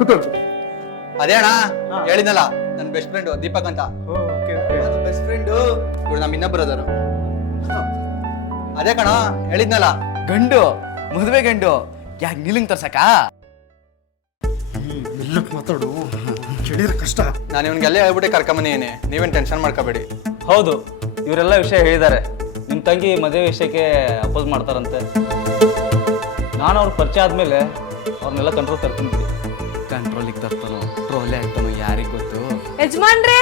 ಕೂತೋಳು. ಅದೇ ಅಣ್ಣ ಹೇಳಿದ್ನಲ್ಲ ನನ್ನ ಬೆಸ್ಟ್ ಫ್ರೆಂಡ್ ದೀಪಕ್ ಅಂತ. ಬೆಸ್ಟ್ ಫ್ರೆಂಡು ಇವ್ರು ನಮ್ಮ ಇನ್ನೊಬ್ಬರು ಅದಾರು. ಅದೇ ಕಣ ಹೇಳಿದ್ನಲ್ಲ ಗಂಡು ಮದುವೆ ಗಂಡು ಯಾಕೆ ನಿಲಂಗ್ ತರ್ಸಕ ಮೆಲ್ಲಕ್ ಮಾತಾಡು, ಕೇಳಿದ್ರೆ ಕಷ್ಟ. ನಾನು ಇವ್ನಿಗೆ ಅಲ್ಲೇ ಹೇಳ್ಬಿಟ್ಟೆ ಕರ್ಕೊಂಬಂದಿದ್ದೀನಿ, ನೀವೇನು ಟೆನ್ಷನ್ ಮಾಡ್ಕೋಬೇಡಿ. ಹೌದು, ಇವರೆಲ್ಲ ವಿಷಯ ಹೇಳಿದ್ದಾರೆ. ನಿಮ್ಮ ತಂಗಿ ಮದುವೆ ವಿಷಯಕ್ಕೆ ಅಪೋಸ್ ಮಾಡ್ತಾರಂತೆ. ನಾನು ಅವ್ರ ಪರಿಚಯ ಆದಮೇಲೆ ಅವ್ರನ್ನೆಲ್ಲ ಕಂಟ್ರೋಲ್ ತರ್ಕೊಂಡ್ಬಿಡಿ. ಕಂಟ್ರೋಲಿಗೆ ತರ್ತಾನೋ ಟ್ರೋಲೆ ಆಗ್ತಾನೋ ಯಾರಿಗೆ ಗೊತ್ತು. ಯಜಮಾನ್ರೇ,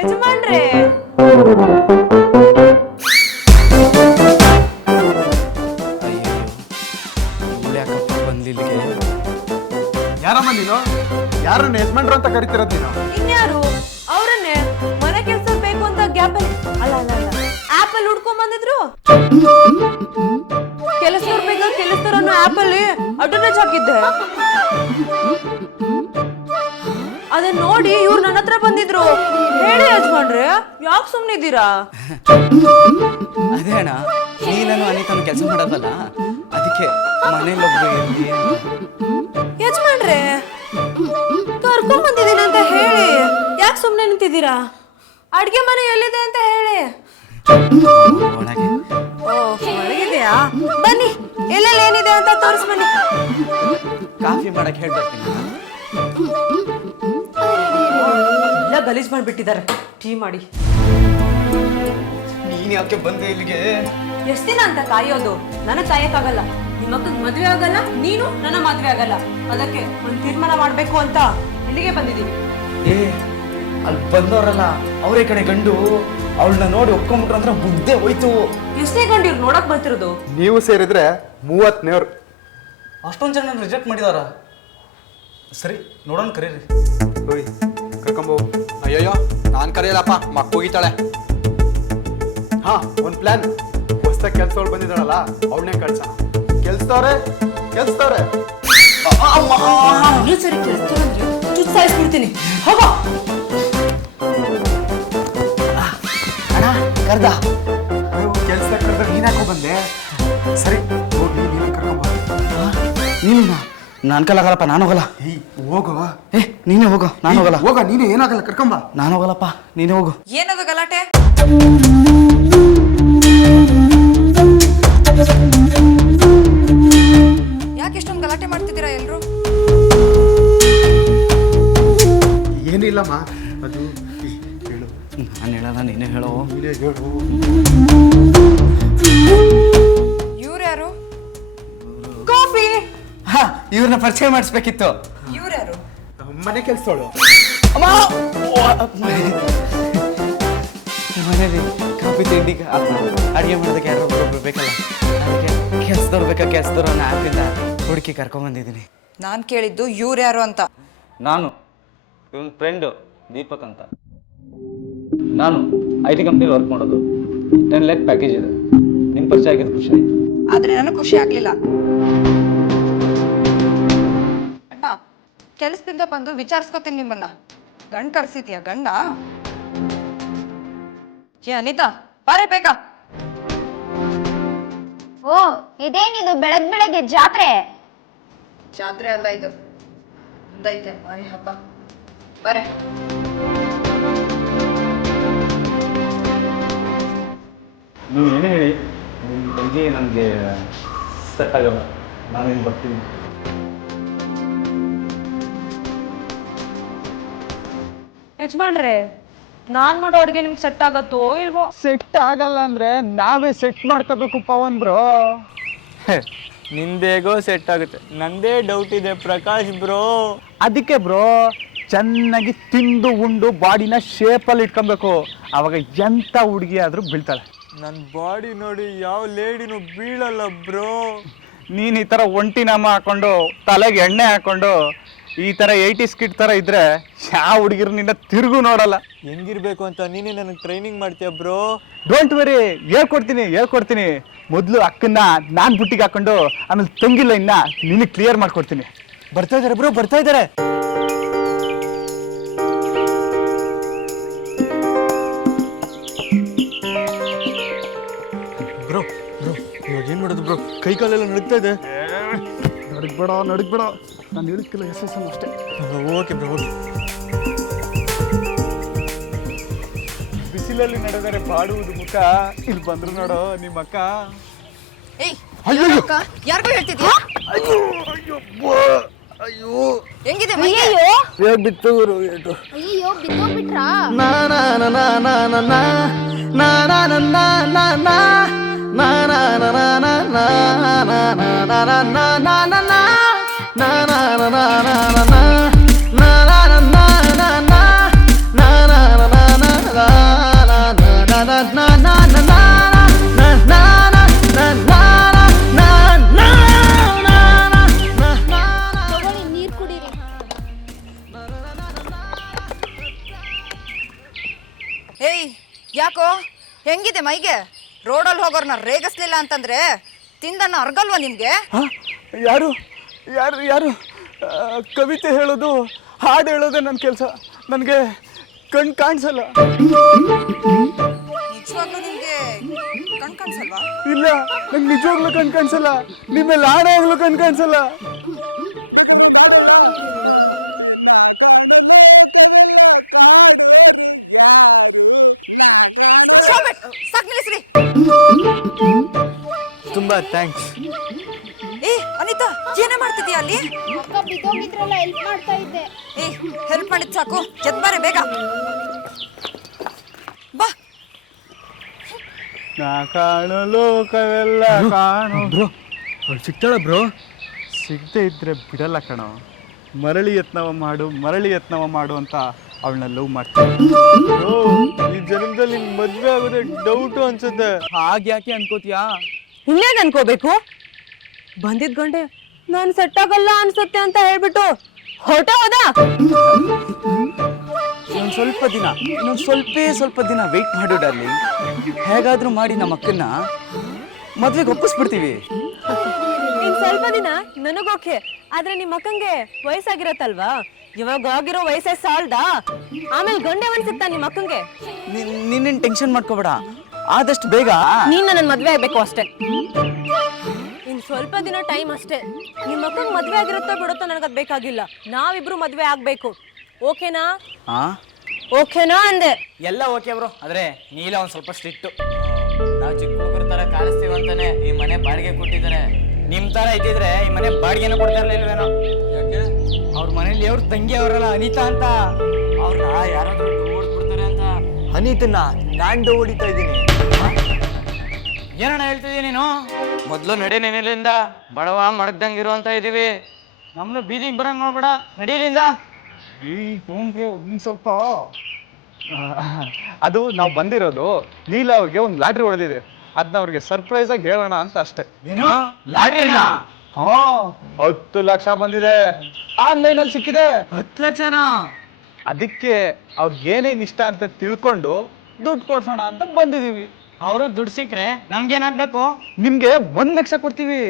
ಯಜಮಾನ್ರೇ, ಅಯ್ಯೋ ಯಾಕಪ್ಪ ಬಂದಿಲ್ಲಿಗೆ? ಯಾರಮ್ಮ ನೀನು? ಯಾರನ್ನ ಯಜಮಾನ್ರು ಅಂತ ಕರಿತಿರೋದು ನೀನು? ಇನ್ಯಾರು? ಅವ್ರನ್ನೇ ಮನೆ ಕೆಲ್ಸ ಬೇಕು ಅಂತ ಗ್ಯಾಪಲ್ಲಿ ಅಲ್ಲ ಆಪಲ್ ಹುಡ್ಕೊಂಡ್ ಬಂದಿದ್ರು. ಕೆಲಸದವ್ರು ಬೇಕಾ ಕೆಲಸದವ್ರನ್ನು ಆಪಲ್ಲಿ ಅಡ್ವರ್ಟೈಸ್ ಹಾಕಿದ್ದೆ. ಅದನ್ನ ನೋಡಿ ಇವ್ರು ನನ್ನ ಹತ್ರ ಬಂದಿದ್ರು. ಹೇಳಿ ಯಜಮಾನ್ರೆ, ಯಾಕೆ ಸುಮ್ನಿದ್ದೀರಾ? ಅದೇ ಅಣ್ಣ, ನೀನು ಅನಿತಾನು ಕೆಲಸ ಮಾಡೋದಲ್ಲ, ಅದಕ್ಕೆ ಮನೇಲಿ ಒಬ್ರು ಇರ್ಲಿ. ಯಜಮಾನ್ರೆ, ಕರ್ಕೊಂಡ್ ಬಂದಿದ್ದೀನಿ ಅಂತ ಹೇಳಿ ಯಾಕೆ ಸುಮ್ನೆ ನಿಂತಿದ್ದೀರಾ? ಅಡ್ಗೆ ಮನೆ ಎಲ್ಲಿದೆ ಅಂತ ಹೇಳಿ. ಒಳಗೆ ಓ, ಒಳಗಿದೆಯಾ? ಬನ್ನಿ, ಎಲ್ಲೆಲ್ಲಿ ಏನಿದೆ ಅಂತ ತೋರಿಸ್ ಬನ್ನಿ. ಕಾಫಿ ಮಾಡಕ್ ಹೇಳ್ಬರ್ತೀನಿ. ಎಲ್ಲ ಗಲೀಜ್ ಮಾಡಿಬಿಟ್ಟಿದ್ದಾರೆ. ಟೀ ಮಾಡಿ. ನೀನ್ ಯಾಕೆ ಬಂದೆ ಇಲ್ಲಿಗೆ? ಎಷ್ಟ್ ದಿನ ಅಂತ ಕಾಯೋದು? ನನಗ್ ಕಾಯಕ್ಕಾಗಲ್ಲ. ನಿಮ್ಮ ಮಕ್ಕಳಿಗೆ ಮದ್ವೆ ಆಗಲ್ಲ, ನೀನು ನನ್ನ ಮದ್ವೆ ಆಗಲ್ಲ. ಅದಕ್ಕೆ ಒಂದು ತೀರ್ಮಾನ ಮಾಡ್ಬೇಕು ಅಂತ ಇಲ್ಲಿಗೆ ಬಂದಿದ್ದೀನಿ. ಏ, ಅಲ್ಲಿ ಬಂದವರಲ್ಲ ಅವರೇ ಕಡೆ ಗಂಡು. ಅವಳನ್ನ ನೋಡಿ ಒಪ್ಕೊಂಡ್ಬಿಟ್ರು ಅಂದ್ರೆ ಬುದ್ಧೆ ಹೋಯ್ತು. ಎಷ್ಟೇ ಗಂಡು ಇವ್ರು ನೋಡಕ್ ಬರ್ತಿರೋದು? ನೀವು ಸೇರಿದ್ರೆ 30ನೇವ್ರು. ಅಷ್ಟೊಂದು ಜನ ರಿಜೆಕ್ಟ್ ಮಾಡಿದಾರ. ಸರಿ, ನೋಡೋಣ ಕರೀರಿ. ಹೋಯ್ ಕರ್ಕೊಂಬೋ. ಅಯ್ಯಯ್ಯೋ ನಾನು ಕರೆಯಲ್ಲಪ್ಪ, ಮಕ್ಕ ಹೋಗಿತಾಳೆ. ಹಾ, ಒಂದ್ ಪ್ಲಾನ್. ಹೊಸ್ದಾಗಿ ಕೆಲ್ಸದವ್ಳು ಬಂದಿದ್ದಾಳಲ್ಲ, ಅವಳನ್ನೇ ಕಳ್ಸೋಣ. ಕೆಲ್ಸದವ್ರೆ ಸರಿ ಕೆಲಸ ಚುಚ್ಚಾಯಿಸ್ಬಿಡ್ತೀನಿ. ಹೋಗೋ. ಅಣ್ಣ ಕರ್ದ ಕೆಲ್ಸದಾಗ ಕರೆದ್ರೆ ನೀನ್ ಯಾಕೋ ಬಂದೆ? ಸರಿ ಹೋಗಿ ನೀನು ಕರ್ಕೊಂಬ. ನೀನು ನಾನು ಕಲಾಗಲ್ಲಪ್ಪ, ನಾನು ಹೋಗಲ್ಲ. ಏಯ್ ಹೋಗೋ. ಏ ನೀನೇ ಹೋಗೋ, ನಾನು ಹೋಗಲ್ಲ. ಹೋಗ, ನೀನೇ ಏನಾಗಲ್ಲ, ಕರ್ಕೊಂಬ. ನಾನು ಹೋಗಲ್ಲಪ್ಪ, ನೀನೇ ಹೋಗು. ಏನದು ಗಲಾಟೆ? ಯಾಕೆ ಇಷ್ಟೊಂದು ಗಲಾಟೆ ಮಾಡ್ತಿದ್ದೀರಾ ಎಲ್ರು? ಏನಿಲ್ಲಮ್ಮ, ಅದು ಹೇಳು. ನಾನು ಹೇಳಲ್ಲ, ನೀನೇ ಹೇಳೋ. ನೀನೇ ಹೇಳು. ಇವ್ರು ಯಾರು? ಕಾಫಿ. ಹಾ, ಇವ್ರನ್ನ ಪರಿಚಯ ಮಾಡಿಸ್ಬೇಕಿತ್ತು. ಇವ್ರು ಯಾರು? ಮನೆ ಕೆಲ್ಸದವಳು. ಮನೇಲಿ ಕಾಫಿ ತಿಂಡಿ ಅಡುಗೆ ಮಾಡೋದಕ್ಕೆ ಯಾರೋ ಒಬ್ಬರು ಬೇಕಲ್ಲ, ಅದಕ್ಕೆ ಕೆಲ್ಸದವ್ರು ಕೆಲ್ಸದವ್ರು ಅನ್ನೋ ಆ್ಯಪಿಂದ ಹುಡುಕಿ ಕರ್ಕೊಂಬಂದಿದ್ದೀನಿ. ನಾನು ಕೇಳಿದ್ದು ಇವ್ರು ಯಾರು ಅಂತ. ನಾನು ಇವನ ಫ್ರೆಂಡು ದೀಪಕ್ ಅಂತ. ನಾನು IT ಕಂಪ್ನಿಲಿ ವರ್ಕ್ ಮಾಡೋದು. 10 lakh ಪ್ಯಾಕೇಜ್ ಇದೆ. ನಿಮ್ಮ ಪರಿಚಯ ಆಗಿದ್ದು ಖುಷಿ ಆಯ್ತು. ಆದ್ರೆ ನನಗೆ ಖುಷಿ ಆಗ್ಲಿಲ್ಲ. ಅಣ್ಣ, ಕೆಲಸದಿಂದ ಬಂದು ವಿಚಾರಿಸ್ಕೊತೀನಿ ನಿಮ್ಮನ್ನ. ಗಂಡ ಕರ್ಸಿದ್ಯಾ? ಗಂಡ? ಏ ಅನಿತಾ, ಬಾರೆ ಬೇಗ. ಓ, ಇದೇನಿದು ಬೆಳಗ್ಗೆ ಜಾತ್ರೆ? ಜಾತ್ರೆ ಅಲ್ಲ ಇದು, ಬಂದೈತೆ ಮಾರಿ ಹಬ್ಬ. ಬರೆ. ನೀವು ಏನೇ ಹೇಳಿ, ನಿಮ್ಮ ತಂಗಿ ನನಗೆ ಸೆಟ್ ಆಗಲ್ಲ. ನಾನೇನು ಬರ್ತೀನಿ. ಯಜಮಾನ್ರೆ, ನಾನ್ ಮಾಡೋ ಅಡ್ಗೆ ನಿಮ್ಗೆ ಸೆಟ್ ಆಗತ್ತೋ ಇಲ್ವೋ? ಸೆಟ್ ಆಗಲ್ಲ ಅಂದ್ರೆ ನಾವೇ ಸೆಟ್ ಮಾಡ್ಕೋಬೇಕು ಪವನ್ ಬ್ರೋ. ನಿಂದೇಗೋ ಸೆಟ್ ಆಗುತ್ತೆ, ನಂದೇ ಡೌಟ್ ಇದೆ ಪ್ರಕಾಶ್ ಬ್ರೋ. ಅದಕ್ಕೆ ಬ್ರೋ ಚೆನ್ನಾಗಿ ತಿಂದು ಉಂಡು ಬಾಡಿನ ಶೇಪಲ್ಲಿ ಇಟ್ಕೊಬೇಕು. ಅವಾಗ ಎಂಥ ಹುಡುಗಿ ಆದ್ರೂ ಬೀಳ್ತಾಳೆ. ನನ್ನ ಬಾಡಿ ನೋಡಿ ಯಾವ ಲೇಡಿನೂ ಬೀಳಲ್ಲ ಬ್ರೋ. ನೀನು ಈ ಥರ ಒಂಟಿನಾಮ ಹಾಕೊಂಡು ತಲೆಗೆ ಎಣ್ಣೆ ಹಾಕೊಂಡು ಈ ಥರ 80s ಕಿಡ್ ಥರ ಇದ್ರೆ ಯಾವ ಹುಡುಗಿರು ನಿನ್ನ ತಿರುಗು ನೋಡಲ್ಲ. ಹೆಂಗಿರ್ಬೇಕು ಅಂತ ನೀನೇ ನನಗೆ ಟ್ರೈನಿಂಗ್ ಮಾಡ್ತೀಯ ಬ್ರೋ. ಡೋಂಟ್ ವೆರಿ, ಹೇಳ್ಕೊಡ್ತೀನಿ. ಮೊದಲು ಅಕ್ಕನ್ನ ನಾನು ಬುಟ್ಟಿಗೆ ಹಾಕೊಂಡು ಆಮೇಲೆ ತಂಗಿಲ್ಲ ಇನ್ನ ನಿನಗೆ ಕ್ಲಿಯರ್ ಮಾಡ್ಕೊಡ್ತೀನಿ. ಬರ್ತಾ ಇದ್ದಾರೆ ಬ್ರೋ, ಬರ್ತಾ ಇದ್ದಾರೆ. ಬ್ರೋ ಬ್ರೋ ಇವಾಗ ಏನು ಮಾಡೋದು ಬ್ರೋ? ಕೈ ಕಾಲೆಲ್ಲ ನಡುಗ್ತಾ ಇದೆ. ನಡಗ್ಬೇಡ ನಾನು ಹೇಳಿದ್ಕಿಲ್ಲ ಎಸ್ ಅಷ್ಟೇ. Okay bro, okay. ಬಿಸಿಲಲ್ಲಿ ನಡೆದರೆ ಬಾಡುವುದು ಮುಖ, ಇಲ್ಲಿ ಬಂದ್ರು ನೋಡೋ ನಿಮ್ಮ ಅಕ್ಕ. ಏಯ್ ಯಾರಿಗೂ ಹೇಳ್ತಿದ್ಯಾ? ಹೆಂಗಿದೆ ಮೈಗೆ? ಅಯ್ಯೋ ಬಿದ್ದೋಗ್ಬಿಟ್ರಾ? ತಗೊಳ್ಳಿ, ನೀರ್ ಕುಡೀರಿ. ಏಯ್ ಯಾಕೋ ಹೆಂಗಿದೆ ಮೈಗೆ? ರೋಡಲ್ಲಿ ಹೋಗೋರ್ನ ರೇಗಿಸ್ಲಿಲ್ಲ ಅಂತಂದ್ರೆ ತಿಂದನ್ನ ಅರ್ಗಲ್ವಾ ನಿಮ್ಗೆ? ಯಾರು ಯಾರು ಯಾರು ಕವಿತೆ ಹೇಳೋದು, ಹಾಡು ಹೇಳೋದೇ ನನ್ನ ಕೆಲಸ. ನನಗೆ ಕಣ್ ಕಾಣಿಸಲ್ಲ. ನಿಜವಾಗ್ಲೂ ನಿಮ್ಗೆ ಕಣ್ ಕಾಣಿಸಲ್ವಾ? ಇಲ್ಲ, ನಂಗೆ ನಿಜವಾಗ್ಲೂ ಕಣ್ ಕಾಣಿಸಲ್ಲ. ನಿಮ್ಮೆಲ್ಲ ಆಡೋಗ್ಲೂ ಕಣ್ ಕಾಣಿಸಲ್ಲ. ಸಾಕ್ ನಿಲ್ಲಿಸ್ರಿ. ತುಂಬಾ ಥ್ಯಾಂಕ್ಸ್. ಏ ಅನಿತಾ, ಏನೇ ಮಾಡ್ತಿದ್ಯಾ ಅಲ್ಲಿ? ಅಕ್ಕ ಬಿದ್ದೋಗಿದ್ರಲ್ಲ, ಹೆಲ್ಪ್ ಮಾಡ್ತಾ ಇದ್ದೆ. ಏ ಹೆಲ್ಪ್ ಮಾಡಿದ್ ಸಾಕು, ಎದ್ಬಾರೆ ಬೇಗ ಬಾ. ನಾ ಕಾಣೋ ಲೋಕವೆಲ್ಲ ಕಾಣೋ. ಬ್ರೋ ಅವ್ಳು ಸಿಗ್ತಾಳ ಬ್ರೋ? ಸಿಗದೆ ಇದ್ರೆ ಬಿಡಲ್ಲ ಕಣೋ. ಮರಳಿ ಯತ್ನವ ಮಾಡು ಅಂತ ಅವಳನ್ನ ಲವ್ ಮಾಡ್ತೀನಿ. ಬ್ರೋ ಈ ಜನ್ಮದಲ್ಲಿ ನಿಂಗೆ ಮದ್ವೆ ಆಗೋದೇ ಡೌಟು ಅನ್ಸುತ್ತೆ. ಹಾಗ್ಯಾಕೆ ಅನ್ಕೋತೀಯಾ? ಇನ್ನೇನ್ ಅನ್ಕೋಬೇಕು? ಬಂದಿದ್ ಗಂಡೆ ನಾನ್ ಸೆಟ್ ಆಗಲ್ಲ ಅನ್ಸುತ್ತೆ ಅಂತ ಹೇಳ್ಬಿಟ್ಟು ಹೊರಟ ಹೋದ. ಇನ್ನೊಂದು ಸ್ವಲ್ಪ ದಿನ ವೆಯ್ಟ್ ಮಾಡು ಡಾರ್ಲಿಂಗ್. ಹೇಗಾದ್ರೂ ಮಾಡಿ ನಮ್ಮ ಅಕ್ಕನ್ನ ಮದ್ವೆಗೆ ಒಪ್ಪಿಸ್ಬಿಡ್ತೀವಿ. ಇನ್ ಸ್ವಲ್ಪ ದಿನ ನನಗೋಕೆ, ಆದ್ರೆ ನಿಮ್ ಅಕ್ಕಂಗೆ ವಯಸ್ಸಾಗಿರತ್ತಲ್ವಾ? ಇವಾಗ ಆಗಿರೋ ವಯಸ್ಸೇ ಸಾಲ್ದಾ? ಆಮೇಲೆ ಗಂಡೆ ಒಂದ್ ಸಿಗ್ತಾ ನಿಮ್ ಅಕ್ಕಂಗೆ. ನಿನ್ನೇನು ಟೆನ್ಷನ್ ಮಾಡ್ಕೋಬೇಡ, ಆದಷ್ಟು ಬೇಗ ನೀನ್ ನನ್ನ ಮದ್ವೆ ಆಗ್ಬೇಕು ಅಷ್ಟೇ. ಇನ್ ಸ್ವಲ್ಪ ದಿನ ಟೈಮ್ ಅಷ್ಟೇ. ನಿಮ್ ಅಕ್ಕಂಗ್ ಮದ್ವೆ ಆಗಿರುತ್ತೋ ಬಿಡುತ್ತೋ ನನಗದ್ ಬೇಕಾಗಿಲ್ಲ. ನಾವಿಬ್ರು ಮದ್ವೆ ಆಗ್ಬೇಕು. ಓಕೆನಾ? ಓಕೆನಾ ಅಂದೆ. ಎಲ್ಲ ಓಕೆ ಬ್ರೋ. ಆದ್ರೆ ನೀಲ ಒಂದ್ ಸ್ವಲ್ಪ ಸ್ಟ್ರಿಕ್ಟು. ನಾವು ಚಿಕ್ಕ ಹುಡುಗರ ತರ ಕಾಣಿಸ್ತೀವಿ ಅಂತಾನೆ ಈ ಮನೆ ಬಾಡಿಗೆ ಕೊಟ್ಟಿದ್ದಾರೆ. ನಿಮ್ ತರ ಇದ್ದಿದ್ರೆ ಈ ಮನೆ ಬಾಡಿಗೆನ ಕೊಡ್ತಾ ಇರ್ಲಿಲ್ವೇನೋ. ಯಾಕೆ? ಅವ್ರ ಮನೇಲಿ ಅವ್ರ ತಂಗಿ ಅವರಲ್ಲ ಅನಿತಾ ಅಂತ, ಅವ್ರನ್ನ ಯಾರಾದ್ರೂ ಓಡಿಸ್ಬಿಡ್ತಾರೆ ಅಂತ. ಅನಿತನ್ನ ನಾನು ಹೊಡಿತಾ ಇದ್ದೀನಿ. ಏನಣ್ಣ ಹೇಳ್ತಿದೀಯ ನೀನು? ಮೊದ್ಲು ನಡೆ ನೆನೆಲಿಂದ ಬಡವ ಮಡಗ್ದಂಗಿರು ಅಂತ ಇದೀವಿ. ನಮ್ನು ಬೀದಿಗೆ ಬರಂಗ್ ನೋಡ್ಬೇಡ, ನಡೀಲಿಂದ. ಸ್ವಲ್ಪ ಅದು ನಾವು ಬಂದಿರೋದು ನೀಲ ಅವ್ರಿಗೆ ಒಂದು ಲಾಟ್ರಿ ಹೊಡೆದಿದೆ. ಅದನ್ನ ಅವ್ರಿಗೆ ಸರ್ಪ್ರೈಸ್ ಆಗಿ ಹೇಳೋಣ ಅಂತ ಅಷ್ಟೇ. 10 ಲಕ್ಷ ಬಂದಿದೆ, ಆನ್ಲೈನ್ ಅಲ್ಲಿ ಸಿಕ್ಕಿದೆ. 10 ಲಕ್ಷನಾ? ಅದಕ್ಕೆ ಅವ್ರಿಗೆ ಏನೇನ್ ಇಷ್ಟ ಅಂತ ತಿಳ್ಕೊಂಡು ದುಡ್ಡು ಕೊಡ್ಸೋಣ ಅಂತ ಬಂದಿದೀವಿ. ಅವರು ದುಡ್ಡು ಸಿಕ್ಕ್ರೆ ನಮ್ಗೇನಾಗ್ಬೇಕು? ನಿಮ್ಗೆ 1 ಲಕ್ಷ ಕೊಡ್ತೀವಿ.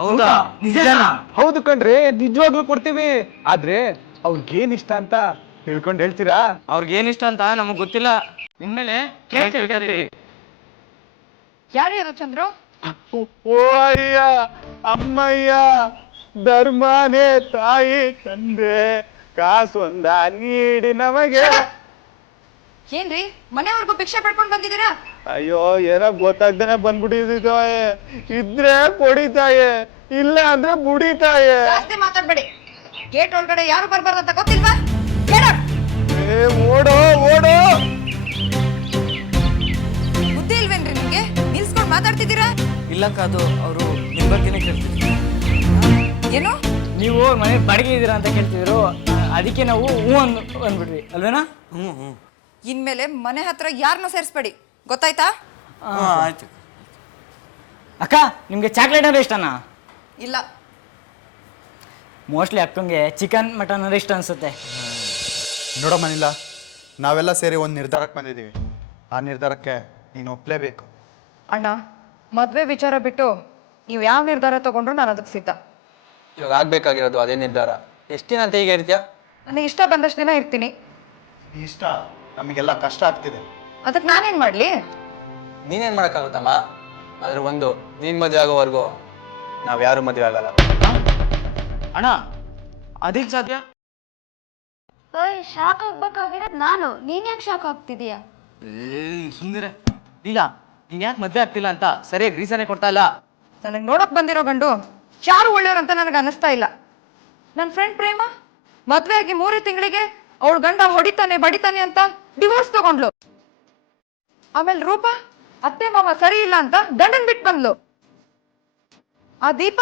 ಹೌದಾ? ನಿಜನಾ? ಹೌದು ಕಣ್ರಿ, ನಿಜವಾಗ್ಲೂ ಕೊಡ್ತೀವಿ. ಆದ್ರೆ ಅವ್ರಿಗೇನ್ ಇಷ್ಟ ಅಂತ ತಿಳ್ಕೊಂಡು ಹೇಳ್ತೀರಾ? ಅವ್ರಿಗೇನಿಷ್ಟ ಅಂತ ನಮಗ್ ಗೊತ್ತಿಲ್ಲ. ನಿಮ್ಮೇಲೆ ಕೇಳ್ತೀವಿ. ಯಾರು ಚಂದ್ರು? ಓ ಅಯ್ಯ, ಅಮ್ಮಯ್ಯ, ಧರ್ಮನೇ ತಾಯಿ ತಂದೆ, ಕಾಸೊಂದ ನೀಡಿ ನಮಗೆ. ಏನ್ರಿ ಮನೆವರೆಗೂ ಭಿಕ್ಷೆ ಪಡ್ಕೊಂಡ್ ಬಂದಿದ್ದೀರಾ? ಅಯ್ಯೋ, ಏನೋ ಗೊತ್ತಾಗ್ದೇನೆ ಬಂದ್ಬಿಟ್ಟಿದ್ದಾye. ಇದ್ರೆ ಕೊಡಿತಾಯೆ, ಇಲ್ಲ ಅಂದ್ರೆ ಬುಡಿತಾಯೆ. ಜಾಸ್ತಿ ಮಾತಾಡ್ಬೇಡಿ. ಗೇಟ್ ಒಳಗಡೆ ಯಾರು ಬರ್ಬಾರ್ದು ಅಂತ ಗೊತ್ತಿಲ್ವಾ? ಏ ಓಡೋ ಓಡೋ. ಬುದ್ಧಿ ಇಲ್ವೇನ್ರಿ ನಿಮ್ಗೆ? ನಿಲ್ಸ್ಕೊಂಡ್ ಮಾತಾಡ್ತಿದ್ದೀರಾ? ಇಲ್ಲಕ್ಕ, ಅದು ಅವರು ನಿಮ್ ಬಗ್ಗೆನೇ ಕೇಳ್ತಿದ್ರು. ಏನು? ನೀವು ಮನೆ ಬಾಡಿಗೆ ಇದ್ದೀರಾ ಅಂತ ಕೇಳ್ತಿದ್ರು. ಅದಕ್ಕೆ ನಾವು ಅಂದ್ಬಿಟ್ವಿ ಅಲ್ವೇನಾ? ಇನ್ಮೇಲೆ ಮನೆ ಹತ್ರ ಯಾರನ್ನೂ ಸೇರಿಸ್ಬೇಡಿ, ಗೊತ್ತಾಯ್ತಾ? ಆಯ್ತು. ಅಕ್ಕ, ನಿಮ್ಗೆ ಚಾಕ್ಲೇಟ್ ಅಂದ್ರೆ ಇಷ್ಟನಾ? ಇಲ್ಲ. ಮೋಸ್ಟ್ಲಿ ಅಕ್ಕಂಗೆ ಚಿಕನ್ ಮಟನ್ ಅಂದ್ರೆ ಇಷ್ಟ ಅನ್ಸುತ್ತೆ. ನೋಡಮ್ಮನಿಲ್ಲ, ನಾವೆಲ್ಲ ಸೇರಿ ಒಂದು ನಿರ್ಧಾರಕ್ಕೆ ಬಂದಿದ್ದೀವಿ. ಆ ನಿರ್ಧಾರಕ್ಕೆ ನೀನು ಒಪ್ಪಲೇಬೇಕು. ಅಣ್ಣ, ಮದ್ವೆ ವಿಚಾರ ಬಿಟ್ಟು ನೀವು ಯಾವ ನಿರ್ಧಾರ ತಗೊಂಡ್ರು ನಾನು ಅದಕ್ಕೆ ಸಿದ್ಧ. ಇವಾಗ ಆಗ್ಬೇಕಾಗಿರೋದು ಅದೇ ನಿರ್ಧಾರ. ಎಷ್ಟು ದಿನ ಅಂತ ಹೀಗೆ ಇರ್ತೀಯ? ನನಗೆ ಇಷ್ಟ ಬಂದಷ್ಟು ದಿನ ಇರ್ತೀನಿ. ಇಷ್ಟ ನಮಗೆಲ್ಲ ಕಷ್ಟ ಆಗ್ತಿದೆ. ಅದಕ್ಕೆ ನಾನೇನ್ ಮಾಡ್ಲಿ? ನೀನೇನು ಮಾಡೋಕ್ಕಾಗುತ್ತಮ್ಮ? ಆದ್ರೆ ಒಂದು ನೀನ್ ಮದುವೆ ಆಗೋವರೆಗೂ ನಾವ್ ಯಾರು ಮದುವೆ ಆಗಲ್ಲ. ಅಣ್ಣ ಅದೇನ್ ಸಾಧ್ಯ? ಓಯ್ ಶಾಕ್ ಆಗ್ಬೇಕಾಗಿರೋದು ನಾನು, ನೀನ್ ಯಾಕೆ ಶಾಕ್ ಆಗ್ತಿದೀಯಾ? ಸುಂದರ ಇಲ್ಲ, ನೀನ್ ಯಾಕೆ ಮದ್ವೆ ಆಗ್ತಿಲ್ಲ ಅಂತ ಸರಿಯಾಗಿ ರೀಸನೇ ಕೊಡ್ತಾ ಇಲ್ಲ. ನನಗೆ ನೋಡಕ್ ಬಂದಿರೋ ಗಂಡು ಯಾರು ಒಳ್ಳೆಯವ್ರಂತ ನನಗೆ ಅನಿಸ್ತಾ ಇಲ್ಲ. ನನ್ನ ಫ್ರೆಂಡ್ ಪ್ರೇಮ ಮದ್ವೆ ಆಗಿ 3 ತಿಂಗಳಿಗೆ ಅವಳು ಗಂಡ ಹೊಡಿತಾನೆ ಬಡಿತಾನೆ ಅಂತ ಡಿವೋರ್ಸ್ ತಗೊಂಡ್ಲು. ಆಮೇಲೆ ರೂಪ ಅತ್ತೆ ಮಾವ ಸರಿ ಇಲ್ಲ ಅಂತ ಗಂಡನ್ ಬಿಟ್ಟು ಬಂದ್ಲು. ಆ ದೀಪ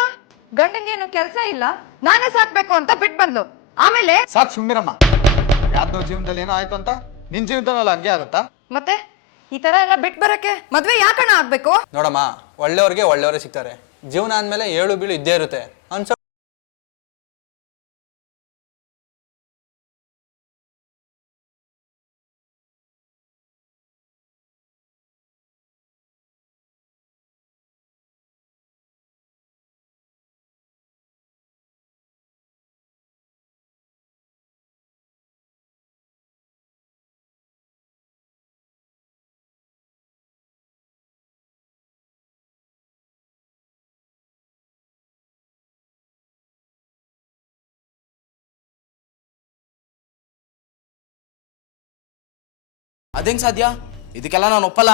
ಗಂಡನ್ಗೇನು ಕೆಲಸ ಇಲ್ಲ ನಾನೇ ಸಾಕ್ಬೇಕು ಅಂತ ಬಿಟ್ಟು ಬಂದ್ಲು. ಆಮೇಲೆ ಸಾಕ್ ಸುಮ್ಮಿರಮ್ಮ. ಯಾವ್ದೋ ಜೀವನದಲ್ಲಿ ಏನೋ ಆಯ್ತು ಅಂತ ನಿನ್ ಜೀವನದಲ್ಲ ಹಂಗೆ ಆಗುತ್ತಾ? ಮತ್ತೆ ಈ ತರ ಎಲ್ಲ ಬಿಟ್ಟು ಬರಕ್ಕೆ ಮದ್ವೆ ಯಾಕಣ್ಣ ಆಗ್ಬೇಕು? ನೋಡಮ್ಮ, ಒಳ್ಳೆಯವ್ರಿಗೆ ಒಳ್ಳೆಯವರೇ ಸಿಗ್ತಾರೆ. ಜೀವನ ಅಂದ್ಮೇಲೆ ಏಳು ಬೀಳು ಇದ್ದೇ ಇರುತ್ತೆ. ಅನ್ಸೋ ಅದೇಂಗ್ ಸಾಧ್ಯ? ಇದಕ್ಕೆಲ್ಲ ನಾನು ಒಪ್ಪಲ್ಲ.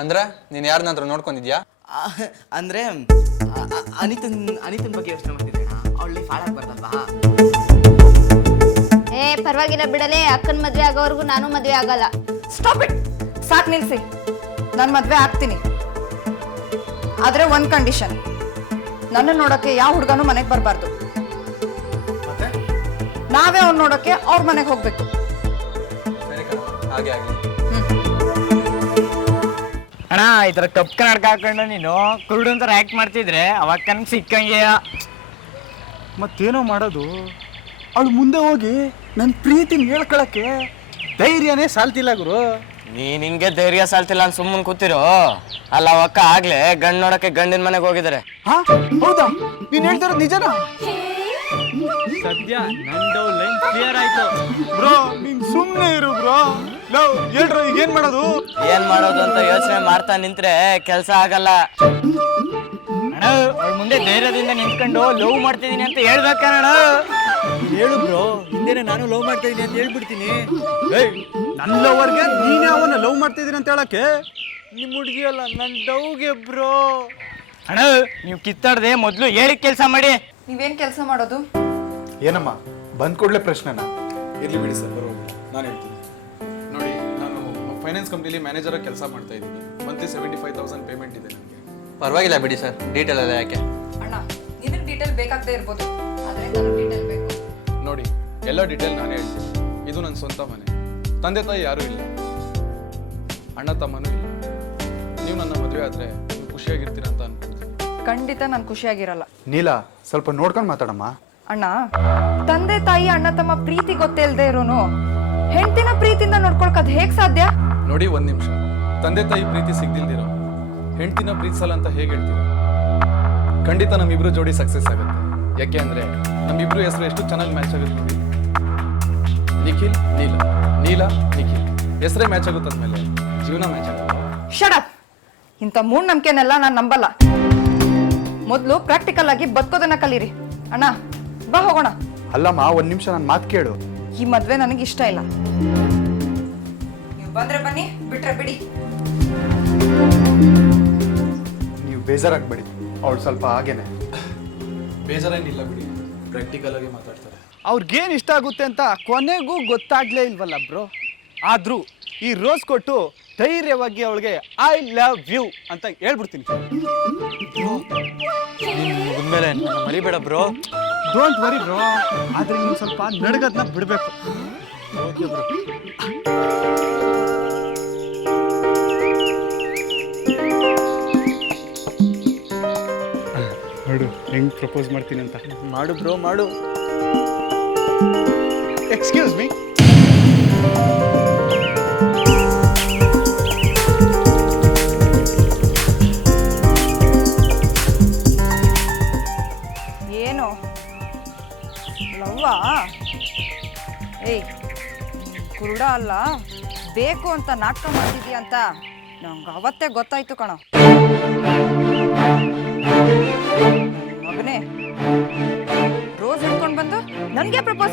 ಅಂದ್ರೆ ನೀನ್ ಯಾರನ್ನಾದ್ರೂ ನೋಡ್ಕೊಂಡಿದ್ಯಾ? ಅಂದ್ರೆ ಅನಿತನ್ ಬಗ್ಗೆ ಯೋಚನೆ ಮಾಡ್ತಿದ್ದೆ. ಅವಳು ಹಾಳಾಗ್ಬಾರ್ದಲ್ವಾ? ಪರವಾಗಿಲ್ಲ ಬಿಡಲೇ, ಅಕ್ಕನ ಮದ್ವೆ ಆಗೋವರೆಗೂ ನಾನು ಮದ್ವೆ ಆಗಲ್ಲ. ಸ್ಟಾಪ್ ಇಟ್, ಸಾಕ್ ನಿಲ್ಸಿ. ನಾನು ಮದ್ವೆ ಆಗ್ತೀನಿ, ಆದ್ರೆ ಒಂದ್ ಕಂಡೀಷನ್, ನನ್ನ ನೋಡಕ್ಕೆ ಯಾವ ಹುಡುಗನೂ ಮನೆಗೆ ಬರಬಾರ್ದು. ನಾವೇ ಅವ್ನ ನೋಡಕ್ಕೆ ಅವ್ರ ಮನೆಗೆ ಹೋಗ್ಬೇಕು. ಹಾಗೆ ಆಗ್ಲಿ. ಅಣ್ಣ ಈ ತರ ಕಪ್ ಕನ್ನಡಕ ಹಾಕೊಂಡು ನೀನು ಕುರುಡು ಅಂತ ಆಕ್ಟ್ ಮಾಡ್ತಿದ್ರೆ ಅವಾಗ ಕನಕ್ ಸಿಕ್ಕಂಗೆ. ಮತ್ತೇನೋ ಮಾಡೋದು? ಅವಳು ಮುಂದೆ ಹೋಗಿ ನನ್ನ ಪ್ರೀತಿನ ಹೇಳ್ಕೊಳಕ್ಕೆ ಧೈರ್ಯನೇ ಸಾಲ್ತಿಲ್ಲ ಗುರು. ನೀನ್ ಹಿಂಗೆ ಧೈರ್ಯ ಸಾಲ್ತಿಲ್ಲ ಅಂತ ಸುಮ್ಮನೆ ಕೂತಿರೋ. ಅಲ್ಲ ಅವಕ್ಕ ಆಗ್ಲೇ ಗಂಡ್ ನೋಡಕ್ಕೆ ಗಂಡಿನ ಮನೆಗೆ ಹೋಗಿದ್ದಾರೆ. ಹಾ ಹೌದಾ? ನೀನ್ ಹೇಳ್ತಾರ ನಿಜನಾ? ಸದ್ಯ ನಂದು ಲೈನ್ ಕ್ಲಿಯರ್ ಆಯ್ತು. ಬ್ರೋ ನೀನ್ ಸುಮ್ಮನೆ ಇರು ಬ್ರೋ. ಲವ್ ಹೇಳ್ರು, ಈಗ ಏನ್ ಮಾಡೋದು? ಏನ್ ಮಾಡೋದು ಅಂತ ಯೋಚನೆ ಮಾಡ್ತಾ ನಿಂತ್ರೆ ಕೆಲ್ಸ ಆಗಲ್ಲ. ಅಣ್ಣ ಅವ್ಳ ಮುಂದೆ ಧೈರ್ಯದಿಂದ ನಿಂತ್ಕೊಂಡು ಲವ್ ಮಾಡ್ತಿದೀನಿ ಅಂತ ಹೇಳ್ಬೇಕಣ್ಣ. ಹೇಳು ಬ್ರೋ, ಹಿಂದೆನೆ ನಾನು ಲವ್ ಮಾಡ್ತಾ ಇದೀನಿ ಅಂತ ಹೇಳ್ಬಿಡ್ತೀನಿ. ಏಯ್ ನನ್ನ ಲವರ್ಗೆ ನೀನೇ ಅವನ್ನ ಲವ್ ಮಾಡ್ತಿದ್ದೀನಿ ಅಂತ ಹೇಳಕ್ಕೆ? ನಿಮ್ ಹುಡುಗಿ ಅಲ್ಲ, ನನ್ ಡೌಗೆ ಬ್ರೋ. ಅಣ್ಣ ನೀವು ಕಿತ್ತಾಡ್ದೆ ಮೊದ್ಲು ಹೇಳಿ ಕೆಲಸ ಮಾಡಿ. ನೀವೇನ್ ಕೆಲಸ ಮಾಡೋದು? ಏನಮ್ಮ ಬಂದ್ ಕೂಡಲೇ ಪ್ರಶ್ನೆನಾ? ಇರ್ಲಿ ಬಿಡಿ ಸರ್, ಬರೋಲ್ಲ, ನಾನು ಹೇಳ್ತೀನಿ. ನೋಡಿ, ನಾನು ಫೈನಾನ್ಸ್ ಕಂಪ್ನಿಲಿ ಮ್ಯಾನೇಜರ್ ಕೆಲಸ ಮಾಡ್ತಾ ಇದ್ದೀನಿ. ಮಂತ್ಲಿ 75,000 ಪೇಮೆಂಟ್ ಇದೆ ನನಗೆ. ಪರವಾಗಿಲ್ಲ ಬಿಡಿ ಸರ್, ಡೀಟೇಲ್ ಎಲ್ಲ ಯಾಕೆ? ಅಣ್ಣ ನಿನಗೆ ಡೀಟೇಲ್ ಬೇಕಾಗದೇ ಇರ್ಬೋದು, ಆದ್ರೆ ನನಗೆ ಡೀಟೇಲ್ ಬೇಕು. ನೋಡಿ, ಎಲ್ಲ ಡೀಟೇಲ್ ನಾನೇ ಹೇಳ್ತೀನಿ. ಇದು ನನ್ನ ಸ್ವಂತ ಮನೆ, ತಂದೆ ತಾಯಿ ಯಾರೂ ಇಲ್ಲ, ಅಣ್ಣ ತಮ್ಮನೂ ಇಲ್ಲ. ನೀವು ನನ್ನ ಮದುವೆ ಆದರೆ ನೀವು ಖುಷಿಯಾಗಿರ್ತೀರ ಅಂತ ಅನ್ಕೊಳ್ತೀನಿ. ಖಂಡಿತ ನಾನು ಖುಷಿಯಾಗಿರಲ್ಲ. ನೀಲಾ, ಸ್ವಲ್ಪ ನೋಡ್ಕೊಂಡು ಮಾತಾಡಮ್ಮ. ಅಣ್ಣ, ತಂದೆ ತಾಯಿ ಅಣ್ಣ ತಮ್ಮ ಪ್ರೀತಿ ಗೊತ್ತೇ ಇಲ್ದೇ ಇರೋನು ಹೆಂಡತಿನ ಪ್ರೀತಿಯಿಂದ ನೋಡ್ಕೊಳಕ್ ಅದ್ ಹೇಗ್ ಸಾಧ್ಯ? ನೋಡಿ, ಒಂದ್ ನಿಮಿಷ. ತಂದೆ ತಾಯಿ ಪ್ರೀತಿ ಸಿಗ್ದಿಲ್ದಿರೋ ಹೆಂಡ್ತಿನ ಪ್ರೀತಿಸಲ್ಲ ಅಂತ ಹೇಗೆ ಹೇಳ್ತೀರ? ಖಂಡಿತ ನಮ್ಮಿಬ್ರು ಜೋಡಿ ಸಕ್ಸಸ್ ಆಗುತ್ತೆ. ಯಾಕೆ ಅಂದ್ರೆ ನಮ್ಮಿಬ್ರು ಹೆಸರು ಎಷ್ಟು ಚೆನ್ನಾಗಿ ಮ್ಯಾಚ್ ಆಗುತ್ತೆ ನೋಡಿ. ನಿಖಿಲ್ ನೀಲಾ, ನೀಲಾ ನಿಖಿಲ್ ಹೆಸರೇ ಮ್ಯಾಚ್ ಆಗುತ್ತಂದ್ಮೇಲೆ ಜೀವನ ಮ್ಯಾಚ್ ಆಗುತ್ತೆ. ಶಡಪ್! ಇಂಥ ಮೂಢನಂಬಿಕೆನೆಲ್ಲ ನಾನು ನಂಬಲ್ಲ. ಮೊದಲು ಪ್ರಾಕ್ಟಿಕಲ್ ಆಗಿ ಬದುಕೋದನ್ನ ಕಲೀರಿ. ಅಣ್ಣ ಬಾ ಹೋಗೋಣ. ಅಲ್ಲಮ್ಮ, ಒಂದ್ ನಿಮಿಷ ನನ್ನ ಮಾತು ಕೇಳು. ಈ ಮದ್ವೆ ನನಗೆ ಇಷ್ಟ ಇಲ್ಲ. ನೀವು ಬಂದ್ರೆ ಬನ್ನಿ, ಬಿಟ್ರೆ ಬಿಡಿ. ನೀವು ಬೇಜಾರಾಗಬೇಡಿ, ಅವಳು ಸ್ವಲ್ಪ ಹಾಗೇನೆ. ಬೇಜಾರೇನಿಲ್ಲ ಬಿಡಿ, ಪ್ರಾಕ್ಟಿಕಲ್ ಆಗಿ ಮಾತಾಡ್ತಾರೆ. ಅವ್ರಿಗೇನು ಇಷ್ಟ ಆಗುತ್ತೆ ಅಂತ ಕೊನೆಗೂ ಗೊತ್ತಾಗ್ಲೇ ಇಲ್ವಲ್ಲ ಬ್ರೋ. ಆದ್ರೂ ಈ ರೋಸ್ ಕೊಟ್ಟು ಧೈರ್ಯವಾಗಿ ಅವಳಿಗೆ ಐ ಲವ್ ಯು ಅಂತ ಹೇಳ್ಬಿಡ್ತೀನಿ. ಮುಂದ್ಮೇಲೆ ಮರಿಬೇಡ ಬ್ರೋ. ಡೋಂಟ್ ವರಿ ಬ್ರೋ, ಆದ್ರೆ ನೀನು ಸ್ವಲ್ಪ ನಡಗದ್ನ ಬಿಡಬೇಕು. Okay bro. ನೋಡು ಹೆಂಗ್ ಪ್ರಪೋಸ್ ಮಾಡ್ತೀನಿ ಅಂತ. ಮಾಡು ಬ್ರೋ, ಮಾಡು. Excuse me. ಏನು ಲವ್ವಾ? ಏಯ್, ಕುರುಡ ಅಲ್ಲ, ಬೇಕು ಅಂತ ನಾಟಕ ಮಾಡ್ತಿದೀಯ ಅಂತ ನಂಗೆ ಅವತ್ತೇ ಗೊತ್ತಾಯ್ತು ಕಣ.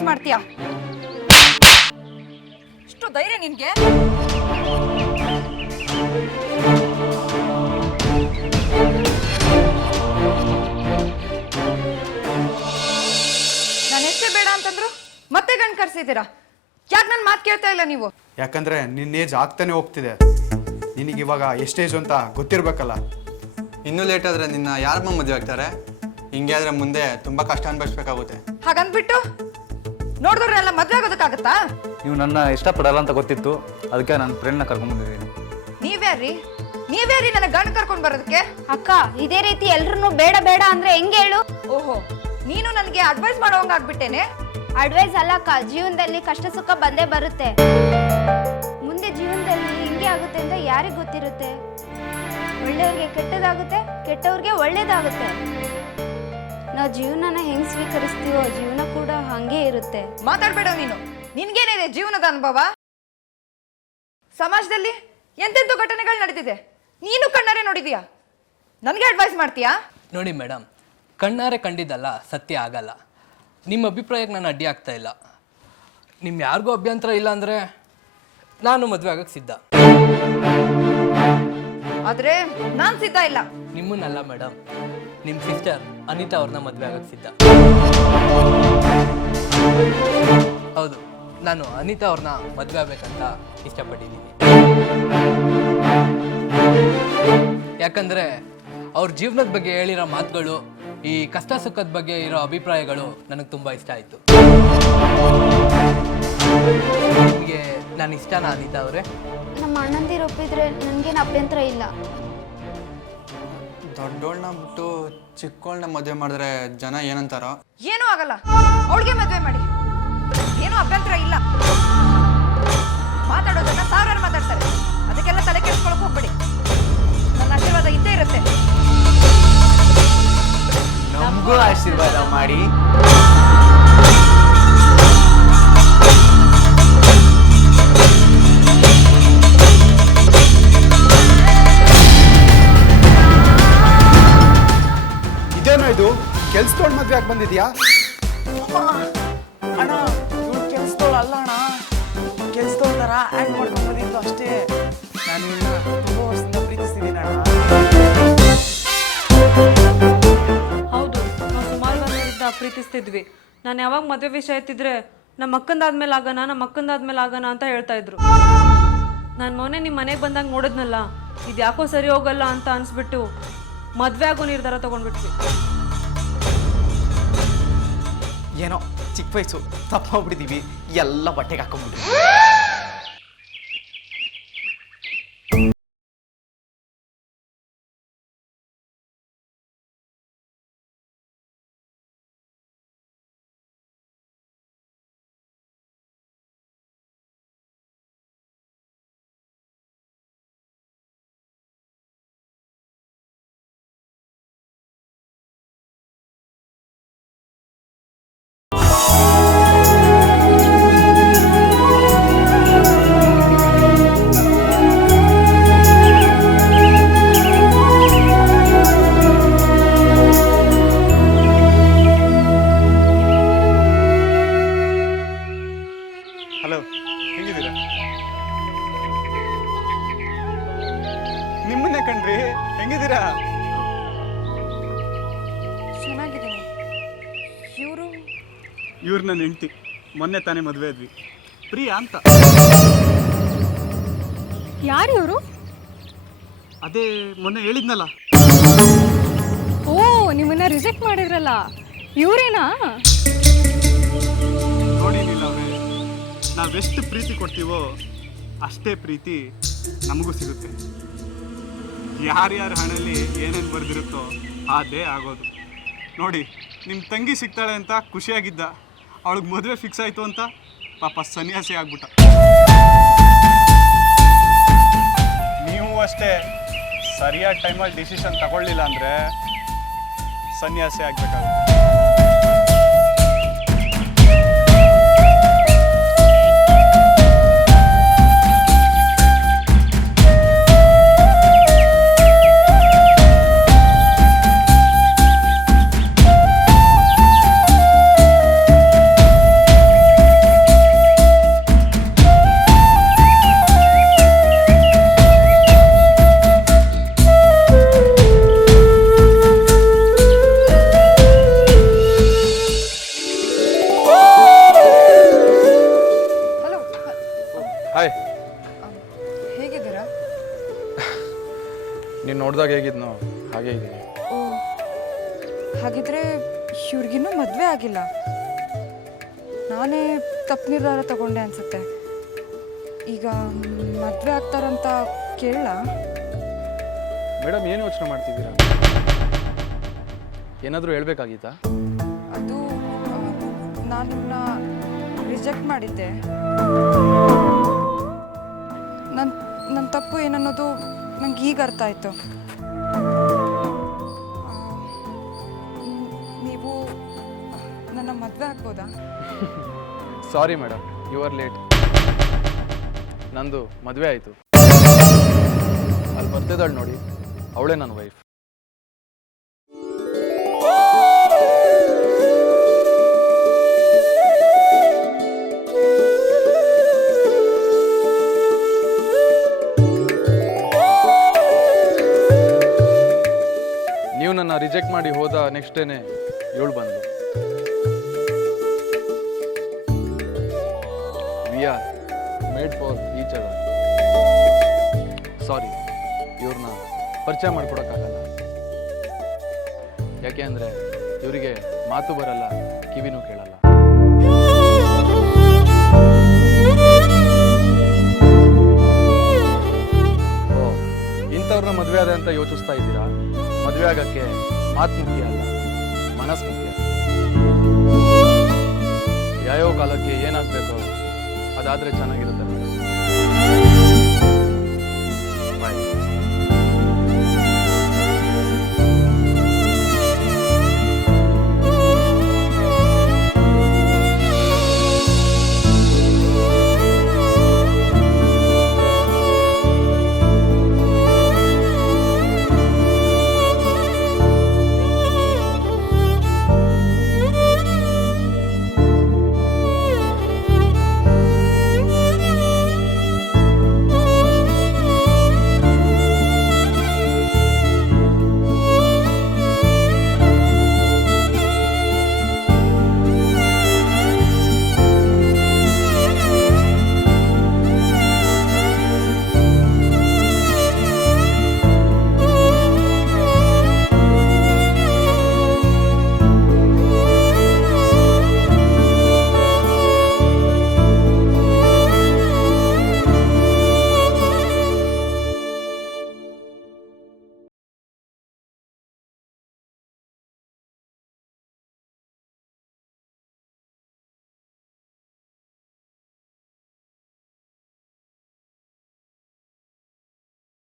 ಅಡ್ವೈಸ್ ಮಾಡ್ತೀಯಾ? ಇಷ್ಟು ಧೈರ್ಯ ನಿನ್ಗೆ? ನಾನು ಎಷ್ಟೇ ಬೇಡ ಅಂತಂದ್ರು ಮತ್ತೆ ಗಂಡು ಕರ್ಸಿದ್ದೀರಾ. ಯಾಕೆ ನನ್ನ ಮಾತು ಕೇಳ್ತಾ ಇಲ್ಲ ನೀವು? ಯಾಕಂದ್ರೆ ನಿನ್ನ ಏಜ್ ಆಗ್ತಾನೆ ಹೋಗ್ತಿದೆ. ನಿನಗೆ ಇವಾಗ ಎಷ್ಟೇಜ್ ಅಂತ ಗೊತ್ತಿರ್ಬೇಕಲ್ಲ. ಇನ್ನೂ ಲೇಟ್ ಆದ್ರೆ ನಿನ್ನ ಯಾರಮ್ಮ ಮದುವೆ ಆಗ್ತಾರೆ? ಹಿಂಗೆ ಆದ್ರೆ ಮುಂದೆ ತುಂಬಾ ಕಷ್ಟ ಅನ್ಭವಿಸ್ಬೇಕಾಗುತ್ತೆ. ಹಾಗಂದ್ಬಿಟ್ಟು ನೋಡಿದ್ರೆಲ್ಲ ಮದುವೆ ಆಗೋದಕ್ಕಾಗತ್ತಾ? ನೀವು ನನ್ನ ಇಷ್ಟಪಡಲ್ಲ ಅಂತ ಗೊತ್ತಿತ್ತು, ಅದಕ್ಕೆ ನನ್ನ ಫ್ರೆಂಡ್ನ ಕರ್ಕೊಂಡ್ಬಂದಿದ್ದೀನಿ. ನೀವ್ಯಾರಿ ನನ್ನ ಗಂಡು ಕರ್ಕೊಂಡು ಬರೋದಕ್ಕೆ? ಅಕ್ಕ ಇದೇ ರೀತಿ ಎಲ್ರು ಬೇಡ ಬೇಡ ಅಂದ್ರೆ ಹೆಂಗ್ ಹೇಳು? ಓಹೋ, ನೀನು ನನಗೆ ಅಡ್ವೈಸ್ ಮಾಡೋಂಗಾಗ್ಬಿಟ್ಟೇನೆ. ಅಡ್ವೈಸ್ ಅಲ್ಲ ಅಕ್ಕ, ಜೀವನದಲ್ಲಿ ಕಷ್ಟ ಸುಖ ಬಂದೇ ಬರುತ್ತೆ. ಮುಂದೆ ಜೀವನದಲ್ಲಿ ಹಿಂಗೆ ಆಗುತ್ತೆ ಅಂತ ಯಾರಿಗೆ ಗೊತ್ತಿರುತ್ತೆ? ಒಳ್ಳೆಯವ್ರಿಗೆ ಕೆಟ್ಟದಾಗುತ್ತೆ, ಕೆಟ್ಟವ್ರಿಗೆ ಒಳ್ಳೇದಾಗುತ್ತೆ. ನಾವು ಜೀವನನ ಹೆಂಗ್ ಸ್ವೀಕರಿಸ್ತೀವೋ ಜೀವನ ಕೂಡ ಹಂಗೆ ಇರುತ್ತೆ. ಮಾತಾಡ್ಬೇಡ ನೀನು. ನಿನ್ಗೇನಿದೆ ಜೀವನದ ಅನುಭವ? ಸಮಾಜದಲ್ಲಿ ಎಂತೆಂಥ ಘಟನೆಗಳು ನಡೆದಿದೆ, ನೀನು ಕಣ್ಣಾರೆ ನೋಡಿದೀಯಾ. ನನಗೆ ಅಡ್ವೈಸ್ ಮಾಡ್ತೀಯಾ? ನೋಡಿ ಮೇಡಮ್, ಕಣ್ಣಾರೆ ಕಂಡಿದ್ದಲ್ಲ ಸತ್ಯ ಆಗಲ್ಲ. ನಿಮ್ಮ ಅಭಿಪ್ರಾಯಕ್ಕೆ ನಾನು ಅಡ್ಡಿ ಆಗ್ತಾ ಇಲ್ಲ. ನಿಮ್ಮ ಯಾರಿಗೂ ಅಭ್ಯಂತರ ಇಲ್ಲ ಅಂದರೆ ನಾನು ಮದುವೆ ಆಗಕ್ಕೆ ಸಿದ್ಧ. ಆದ್ರೆ ನಾನು ಸಿದ್ಧ ಇಲ್ಲ. ನಿಮ್ಮನ್ನಲ್ಲ ಮೇಡಮ್, ನಿಮ್ಮ ಸಿಸ್ಟರ್ ಅನಿತಾ ಅವ್ರನ್ನ ಮದುವೆ ಆಗಕ್ಕೆ ಸಿದ್ಧ. ಹೌದು, ನಾನು ಅನಿತಾ ಅವ್ರನ್ನ ಮದುವೆ ಆಗ್ಬೇಕಂತ ಇಷ್ಟಪಟ್ಟಿದ್ದೀನಿ. ಯಾಕಂದರೆ ಅವ್ರ ಜೀವನದ ಬಗ್ಗೆ ಹೇಳಿರೋ ಮಾತುಗಳು, ಈ ಕಷ್ಟ ಸುಖದ ಬಗ್ಗೆ ಇರೋ ಅಭಿಪ್ರಾಯಗಳು ನನಗೆ ತುಂಬ ಇಷ್ಟ ಆಯಿತು. ನಿಮಗೆ ನಾನು ಇಷ್ಟನಾ ಅನಿತಾ ಅವರೇ? ನಮ್ಮ ಅಣ್ಣಂದಿರು ಒಪ್ಪಿದ್ರೆ ನನಗೇನು ಅಭ್ಯಂತರ ಇಲ್ಲ. ದೊಡ್ಡೋಳ್ನ ಬಿಟ್ಟು ಚಿಕ್ಕೋಳ್ನ ಮದುವೆ ಮಾಡಿದ್ರೆ ಜನ ಏನಂತಾರೋ? ಏನೂ ಆಗಲ್ಲ, ಅವಳಿಗೆ ಮದುವೆ ಮಾಡಿ. ಏನೂ ಅಭ್ಯಂತರ ಇಲ್ಲ. ಮಾತಾಡೋದನ್ನ ಸಾವಿರಾರು ಮಾತಾಡ್ತಾರೆ, ಅದಕ್ಕೆಲ್ಲ ತಲೆ ಕೆಡಿಸ್ಕೊಳಕ್ ಹೋಗ್ಬೇಡಿ. ನನ್ನ ಆಶೀರ್ವಾದ ಇದ್ದೇ ಇರುತ್ತೆ. ನಮಗೂ ಆಶೀರ್ವಾದ ಮಾಡಿ. ಇದೇನೋ ಇದು, ಕೆಲ್ಸದೋಳ್ ಮದ್ವೆ ಆಗಿ ಬಂದಿದ್ಯಾ? ಅಣ್ಣ, ಇವ್ರು ಕೆಲ್ಸದೋಳು ಅಲ್ಲ ಅಣ್ಣ, ಕೆಲ್ಸದೋಳ ಥರ ಆ್ಯಕ್ಟ್ ಮಾಡ್ಕೊಂಡು ಬಂದಿದ್ದು ಅಷ್ಟೇ. ನಾನು ಇವನ್ನ ತುಂಬ ವರ್ಷದಿಂದ ಪ್ರೀತಿಸ್ತಿದ್ದೀನಿ ಅಣ್ಣ. ಹೌದು, ನಾವು ಸುಮಾರು ವರ್ಷದಿಂದ ಪ್ರೀತಿಸ್ತಿದ್ವಿ. ನಾನು ಯಾವಾಗ ಮದುವೆ ವಿಷಯ ಎತ್ತಿದ್ರೆ ನಮ್ಮ ಅಕ್ಕಂದಾದ್ಮೇಲೆ ಆಗೋಣ ಅಂತ ಹೇಳ್ತಾ ಇದ್ರು. ನಾನು ಮೊನ್ನೆ ನಿಮ್ಮ ಮನೆಗೆ ಬಂದಾಗ ನೋಡಿದ್ನಲ್ಲ, ಇದು ಯಾಕೋ ಸರಿ ಹೋಗಲ್ಲ ಅಂತ ಅನ್ಸ್ಬಿಟ್ಟು ಮದುವೆ ಆಗೋ ನಿರ್ಧಾರ ತಗೊಂಡ್ಬಿಟ್ವಿ. ಏನೋ ಚಿಕ್ಕ ವಯಸ್ಸು ತಪ್ಪು ಹೋಗ್ಬಿಟ್ಟಿದ್ದೀವಿ, ಎಲ್ಲ ಬಟ್ಟೆಗೆ ಹಾಕೊಂಡ್ಬಿಟ್ವಿ. ಹಲೋ, ಹೆಂಗಿದ್ದೀರಾ? ನಿಮ್ಮನ್ನೇ ಕಣ್ರಿ, ಹೆಂಗಿದ್ದೀರಾ? ಚೆನ್ನಾಗಿದ್ದೀನಿ. ಇವ್ರು ನನ್ನ ಹೆಂಡತಿ, ಮೊನ್ನೆ ತಾನೇ ಮದುವೆ ಆದ್ವಿ, ಪ್ರಿಯಾ ಅಂತ. ಯಾರು ಇವರು? ಅದೇ ಮೊನ್ನೆ ಹೇಳಿದ್ನಲ್ಲ. ಓ, ನಿಮ್ಮನ್ನ ರಿಜೆಕ್ಟ್ ಮಾಡಿದ್ರಲ್ಲ, ಇವರೇನಾ? ನೋಡಿ ನೀಲ ಅವ್ರೆ, ನಾವೆಷ್ಟು ಪ್ರೀತಿ ಕೊಡ್ತೀವೋ ಅಷ್ಟೇ ಪ್ರೀತಿ ನಮಗೂ ಸಿಗುತ್ತೆ. ಯಾರ್ಯಾರ ಹಣೆಯಲ್ಲಿ ಏನೇನು ಬರೆದಿರುತ್ತೋ ಅದೇ ಆಗೋದು. ನೋಡಿ, ನಿಮ್ಮ ತಂಗಿ ಸಿಗ್ತಾಳೆ ಅಂತ ಖುಷಿಯಾಗಿದ್ದ, ಅವಳಿಗೆ ಮದುವೆ ಫಿಕ್ಸ್ ಆಯಿತು ಅಂತ ಪಾಪ ಸನ್ಯಾಸಿ ಆಗ್ಬಿಟ್ಟ. ನೀವು ಅಷ್ಟೇ ಸರಿಯಾದ ಟೈಮಲ್ಲಿ ಡಿಸಿಷನ್ ತಗೊಳ್ಳಿಲ್ಲ ಅಂದರೆ ಸನ್ಯಾಸಿ ಆಗಬೇಕಾಗುತ್ತೆ. ನೋಡಿದಾಗ ಹೇಗಿದ್ನೋ ಹಾಗೆ ಇದ್ದೀನಿ. ಓ ಹಾಗಿದ್ರೆ ಇವ್ರಿಗಿನ್ನೂ ಮದುವೆ ಆಗಿಲ್ಲ. ನಾನೇ ತಪ್ಪು ನಿರ್ಧಾರ ತಗೊಂಡೆ ಅನ್ಸುತ್ತೆ. ಈಗ ಮದುವೆ ಆಗ್ತಾರಂತ ಕೇಳಲ್ಲ? ಮೇಡಮ್ ಏನು ಯೋಚನೆ ಮಾಡ್ತಿದ್ದೀರಾ? ಏನಾದರೂ ಹೇಳ್ಬೇಕಾಗಿತ್ತಾ? ಅದು ನಾನು ನಿಮ್ಮನ್ನ ರಿಜೆಕ್ಟ್ ಮಾಡಿದ್ದೆ. ನನ್ನ ತಪ್ಪು ಏನನ್ನೋದು ನಂಗೆ ಈಗ ಅರ್ಥ ಆಯಿತು. ನೀವು ನನ್ನ ಮದುವೆ ಆಗ್ಬೋದಾ? Sorry madam, you are late. ನಂದು ಮದುವೆ ಆಯಿತು. ಅಲ್ಲಿ ಬರ್ತಿದ್ದಾಳೆ ನೋಡಿ, ಅವಳೇ ನನ್ನ ವೈಫ್. ನೀವು ನನ್ನ ರಿಜೆಕ್ಟ್ ಮಾಡಿ ಹೋದ ನೆಕ್ಸ್ಟ್ ಡೇನೆ ಇವಳು ಬಂದು. We are made for each other. Sorry, ಇವ್ರನ್ನ ಪರಿಚಯ ಮಾಡ್ಕೊಡೋಕ್ಕಾಗಲ್ಲ. ಯಾಕೆ ಅಂದರೆ ಇವರಿಗೆ ಮಾತು ಬರಲ್ಲ, ಕಿವಿನೂ ಕೇಳಲ್ಲ. ಓ, ಇಂಥವ್ರನ್ನ ಮದುವೆ ಆದ ಅಂತ ಯೋಚಿಸ್ತಾ ಇದ್ದೀರಾ? ಮದುವೆ ಆಗೋಕ್ಕೆ ಮಾತು ಮುಖ್ಯ ಅಲ್ಲ, ಮನಸ್ಸು ಮುಖ್ಯ. ಯಾವ್ಯಾವ ಕಾಲಕ್ಕೆ ಏನಾಗಬೇಕೋ ಅದಾದರೆ ಚೆನ್ನಾಗಿರುತ್ತೆ. ಬಾಯ್.